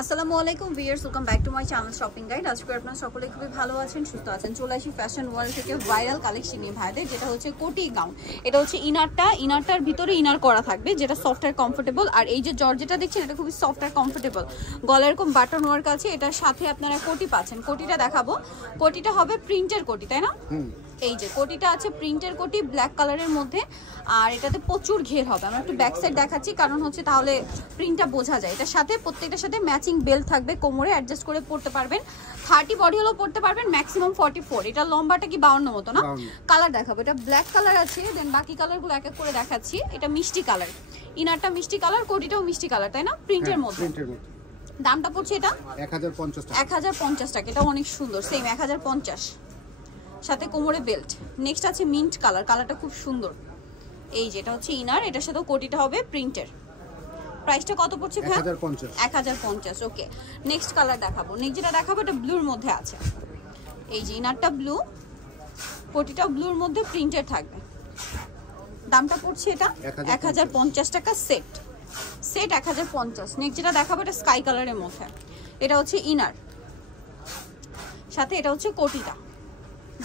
আসসালামু আলাইকুম viewers, welcome back to my channel shopping guide. আজকে আপনারা সকলে খুবই ভালো আছেন, সুস্থ আছেন। চলে আসি ফ্যাশন ওয়ার্ল্ড থেকে ভাইরাল কালেকশন নিয়ে ভাইদের, যেটা হচ্ছে কোটি গাউন। এটা হচ্ছে ইনারটার ভিতরে ইনার করা থাকবে, যেটা সফট আর কমফোর্টেবল। আর এই যে জর্জেটা দেখছেন, এটা খুবই সফট আর কমফোর্টেবল। গলার এরকম বাটন ওয়ার্ক আছে, এটার সাথে আপনারা কোটি পাচ্ছেন। কোটিটা দেখাবো, কোটিটা হবে প্রিন্টের কোটি, তাই না? এই যে কোটিটা আছে প্রিন্টের কোটি, ব্ল্যাক কালারের মধ্যে। আর এটাতে প্রচুর ঘের হবে। আমরা একটু ব্যাক সাইড দেখাচ্ছি, কারণ হচ্ছে তাহলে প্রিন্টটা বোঝা যায়। এটার সাথে প্রত্যেকটার সাথে ম্যাচিং বেল্ট থাকবে, কোমরে অ্যাডজাস্ট করে পড়তে পারবেন। 30 বডি হলেও পড়তে পারবেন, ম্যাক্সিমাম 44। এটা লম্বাটা কি 52 মতো না? কালার দেখাবো, এটা ব্ল্যাক কালার আছে, দেন বাকি কালারগুলো এক এক করে দেখাচ্ছি। এটা মিষ্টি কালার, ইনারটা মিষ্টি কালার, কোটিটাও মিষ্টি কালার, তাই না? প্রিন্টের মধ্যে। দামটা পড়ছে এটা 1050 টাকা। এটা অনেক সুন্দর, সেম 1050, সাথে কোমরে বেল্ট। নেক্সট আছে মিন্ট কালার, কালারটা খুব সুন্দর। এই যেটা হচ্ছে ইনার, এটার সাথেও কোটিটা হবে প্রিন্টের। প্রাইসটা কত পড়ছে ভাই? 1050। ওকে, নেক্সট কালার দেখাবো। নেক্সট যেটা দেখাবো এটা ব্লুর মধ্যে আছে। এই যে ইনারটা ব্লু, কোটিটাও ব্লুর মধ্যে প্রিন্টের থাকবে। দামটা পড়ছে এটা 1050 টাকা সেট 1050। নেক্সট যেটা দেখাবো এটা স্কাই কালারের মধ্যে। এটা হচ্ছে ইনার, সাথে এটা হচ্ছে কোটিটা।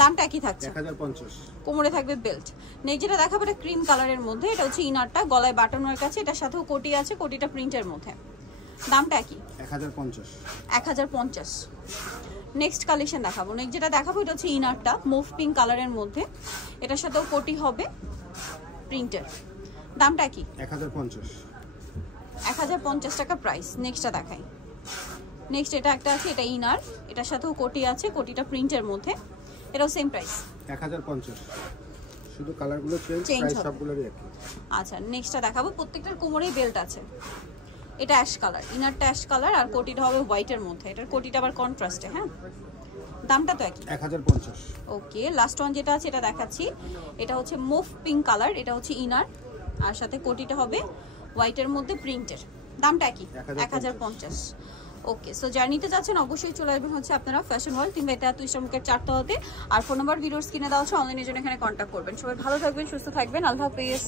দামটা একই থাকছে 1050, কোমরে থাকবে বেল্ট। নেক্সট যেটা দেখাবো এটা ক্রিম কালারের মধ্যে। এটা হচ্ছে ইনারটা, গলায় বাটন ওয়ার্ক আছে, এটার সাথেও কোটি আছে, কোটিটা প্রিন্টের মধ্যে। দামটা একই 1050। নেক্সট কালেকশন দেখাবো। নেক্সট যেটা দেখাবো এটা হচ্ছে ইনারটা মুভ পিঙ্ক কালারের মধ্যে, এটার সাথেও কোটি হবে প্রিন্টের। দামটা কি? 1050 টাকা প্রাইস। নেক্সটটা দেখাই। নেক্সট এটা একটা আছে, এটা ইনার, এটার সাথেও কোটি আছে, কোটিটা প্রিন্টের মধ্যে। এটাও সেম প্রাইস 1050, শুধু কালারগুলো চেঞ্জ, প্রাইস সবগুলোরই একই। আচ্ছা, নেক্সটটা দেখাবো। প্রত্যেকটার কোমরেই বেল্ট আছে। এটা অ্যাশ কালার, ইনারটা অ্যাশ কালার, আর কোটিটা হবে হোয়াইটের মধ্যে। এটার কোটিটা আবার কন্ট্রাস্টে। হ্যাঁ, দামটা তো একই 1050। ওকে, লাস্ট ওয়ান যেটা আছে এটা দেখাচ্ছি। এটা হচ্ছে মুভ পিঙ্ক কালার, এটা হচ্ছে ইনার, আর সাথে কোটিটা হবে হোয়াইটের মধ্যে প্রিন্টের। দামটা একই 1050। ওকে, সো যারা নিতে যাচ্ছেন অবশ্যই চলে আসবেন হচ্ছে আপনারা ফ্যাশন ওয়ার্ল্ড, কিংবা এটা ইসলামকের 4 তলাতে। আর ফোন নাম্বার ভিডিওস কিনে দেওয়া হচ্ছে, অনলাইনের জন্য এখানে কন্ট্যাক্ট করবেন। সবাই ভালো থাকবেন, সুস্থ থাকবেন, আল্লাহ হাফেজ।